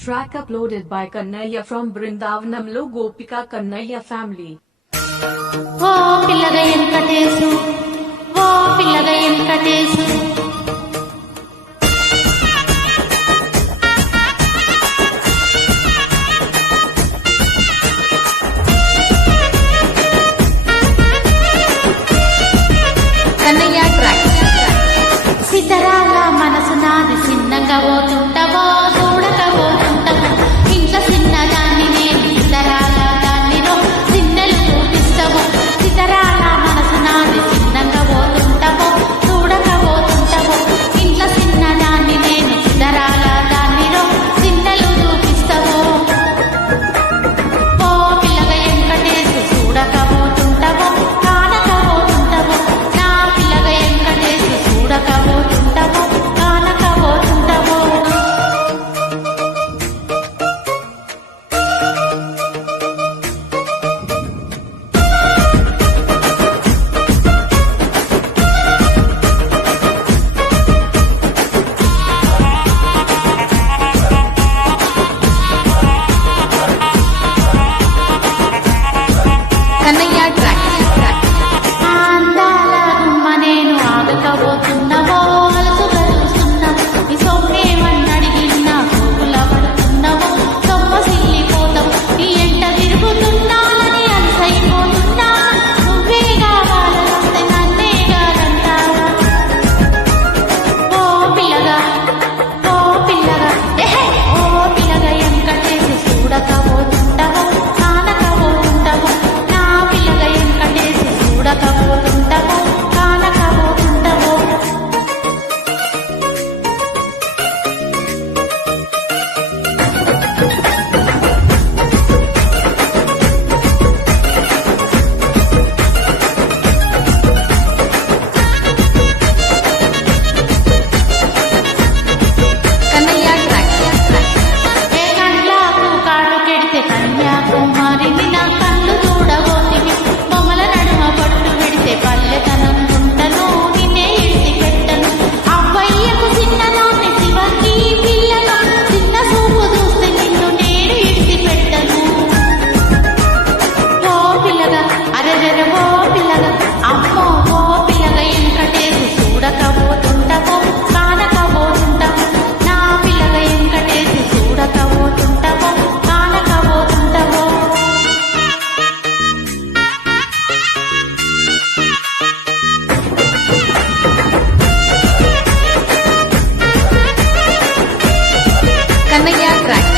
Track uploaded by Kannaya from Brindavanamlo Gopika Kannaya family. ఓ పిల్లగా వెంకటేశు ఓ పిల్లగా Venkatesu Kannayya track Sitharala మనసు నాది చిన్నగా పోతుంటవో చూడకపోతుంటవో ఇంట్లో చిన్న దాన్ని నేను సితరాల దాన్నిలో చిన్నలు చూపిస్తావో సితరాల మనసు నాది చిన్నగా పోతుంటవో చూడకపోతుంటవో ఇంట్లో చిన్న దాన్ని నేను సితరాల దాన్నిలో చిన్నలు చూపిస్తావో ఓ పిల్లగా వెంకటేశు చూడకపోతుంటవో కానకపోతుంటవో నా పిల్లగా వెంకటేశు చూడకపోతుంటవో కానకపోతుంటవో కన్నయ్య ట్రాక్ అందాల గుమ్మ నేను ఆగకపోతున్నవో అలసుగా చూస్తున్నావు ఈ సొమ్మేమన్నడిగినా కోపుల పడుతున్నావో సొమ్మ సిల్లిపోతావు ఈ ఎంట తిరుగుతున్నానని అలసైపోతున్నా నువ్వే కావాలంటే నన్నే కాదంటావా ఓ పిల్లగా ఎహే ఓ పిల్లగా వెంకటేశు చూడకపోతుంటావో కానకపోతుంటావో నా పిల్లగా వెంకటేశు చూడకపోతుంటావో కానకపోతుంటావో కన్నయ్య ట్రాక్ ఏ కండ్లకు కాళ్ళు కెడితే కన్యాకుమారిని నా కళ్ళు చూడబోతివి బొమ్మల నడుమ పట్టు పెడితే పల్లెతనం గుంటను నిన్నే ఇడిసి పెట్టను అవ్వయ్యకు చిన్నదాన్ని శివకి పిల్లను చిన్న చూపు చూస్తే నిన్ను నేను ఇడిసి పెట్టను ఓ పిల్లగా అరెరెర ఓ పిల్లగా అమ్మో ఓ పిల్లగా వెంకటేశు చూడకపోతుంటవో కానకపోతుంటవో నా పిల్లగా వెంకటేశు చూడకపోతుంటవో కానకపోతుంటవో కన్నయ్య ట్రాక్